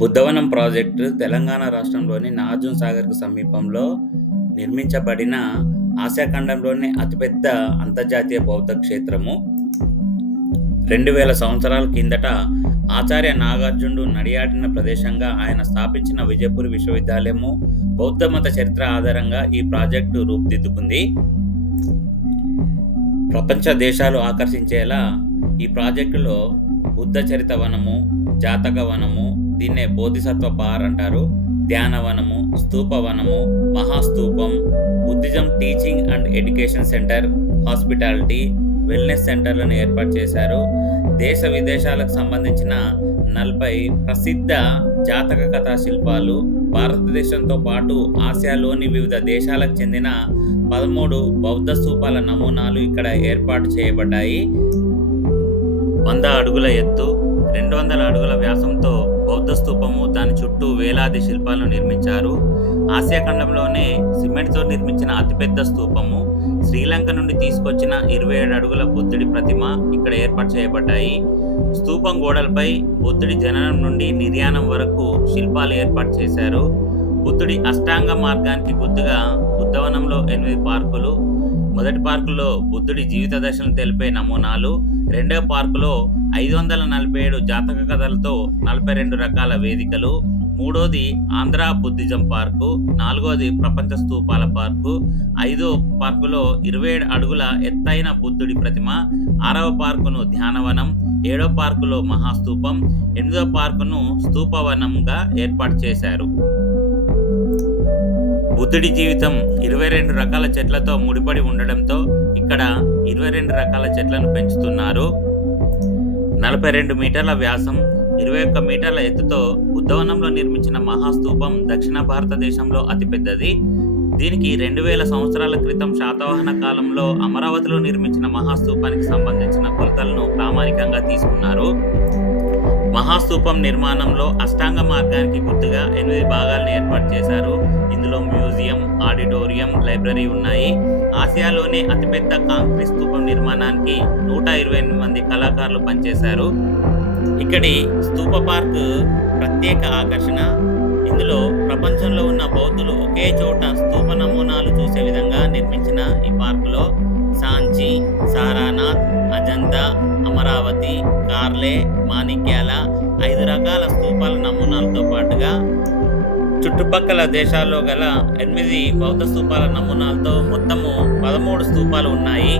Buddhavanam project Telangana రాష్ట్రంలోని నాగార్జున సాగర్‌కు సమీపంలో నిర్మించబడిన ఆసియా ఖండంలోనే అతిపెద్ద అంతర్జాతీయ బౌద్ధ క్షేత్రము. 2000 సంవత్సరాల కిందట ఆచార్య నాగార్జునుడు నడియాడిన ప్రదేశంగా ఆయన స్థాపించిన విజయపూర్ విశ్వవిద్యాలయము బౌద్ధ మత చరిత్ర ఆధారంగా ఈ ప్రాజెక్టు రూపుదిద్దుకుంది. ప్రపంచ దేశాలు ఆకర్షించేలా ఈ ప్రాజెక్టులో బుద్ధ చరిత వనము, జాతక వనము, దీన్నే బోధిసత్వ పార్ అంటారు, ధ్యానవనము, స్తూపవనము, మహాస్తూపం, Buddhism teaching and education centre, hospitality, wellness సెంటర్లను ఏర్పాటు చేశారు. దేశ విదేశాలకు సంబంధించిన 40 ప్రసిద్ధ జాతక కథా శిల్పాలు, భారతదేశంతో పాటు ఆసియాలోని వివిధ దేశాలకు చెందిన 13 బౌద్ధ స్తూపాల నమూనాలు ఇక్కడ ఏర్పాటు చేయబడ్డాయి. 100 అడుగుల ఎత్తు, 200 అడుగుల వ్యాసంతో బౌద్ధ స్తూపము, దాని చుట్టూ వేలాది శిల్పాలను నిర్మించారు. ఆసియా ఖండంలోనే సిమెంట్తో నిర్మించిన అతిపెద్ద స్తూపము, శ్రీలంక నుండి తీసుకొచ్చిన 27 అడుగుల బుద్ధుడి ప్రతిమ ఇక్కడ ఏర్పాటు చేయబడ్డాయి. స్తూపం గోడలపై బుద్ధుడి జననం నుండి నిర్యాణం వరకు శిల్పాలు ఏర్పాటు చేశారు. బుద్ధుడి అష్టాంగ మార్గానికి గుర్తుగా బుద్ధవనంలో 8 పార్కులు, మొదటి పార్కులో బుద్ధుడి జీవిత దశలను తెలిపే నమూనాలు, రెండవ పార్కులో 547 జాతక కథలతో 42 రకాల వేదికలు, మూడోది ఆంధ్ర బుద్ధిజం పార్కు, నాలుగోది ప్రపంచ స్తూపాల పార్కు, 5వ పార్కులో 27 అడుగుల ఎత్తైన బుద్ధుడి ప్రతిమ, 6వ పార్కును ధ్యానవనం, 7వ పార్కులో మహాస్తూపం, 8వ పార్కును స్తూపవనంగా ఏర్పాటు చేశారు. బుద్ధుడి జీవితం 22 రకాల చెట్లతో ముడిపడి ఉండడంతో ఇక్కడ 22 రకాల చెట్లను పెంచుతున్నారు. 42 మీటర్ల వ్యాసం, 21 మీటర్ల ఎత్తుతో బుద్ధవనంలో నిర్మించిన మహాస్తూపం దక్షిణ భారతదేశంలో అతిపెద్దది. దీనికి 2000 సంవత్సరాల క్రితం శాతవాహన కాలంలో అమరావతిలో నిర్మించిన మహాస్తూపానికి సంబంధించిన కొలతలను ప్రామాణికంగా తీసుకున్నారు. మహాస్తూపం నిర్మాణంలో అష్టాంగ మార్గానికి గుర్తుగా 8 భాగాలను ఏర్పాటు చేశారు. ఇందులో మ్యూజియం, ఆడిటోరియం, లైబ్రరీ ఉన్నాయి. ఆసియాలోనే అతిపెద్ద కాంక్రీట్ స్తూపం నిర్మాణానికి 128 మంది కళాకారులు పనిచేశారు. ఇక్కడి స్తూప పార్క్ ప్రత్యేక ఆకర్షణ. ఇందులో ప్రపంచంలో ఉన్న బౌద్ధులు ఒకే చోట స్తూప నమూనాలు చూసే విధంగా నిర్మించిన ఈ పార్కులో సాంచి, సారానాథ్, అజంతా, అమరావతి, కార్లే, మాణిక్యాల 5 రకాల స్తూపాల నమూనాలతో పాటుగా చుట్టుపక్కల దేశాల్లో గల 8 బౌద్ధ స్తూపాల నమూనాలతో మొత్తము 13 స్తూపాలు ఉన్నాయి.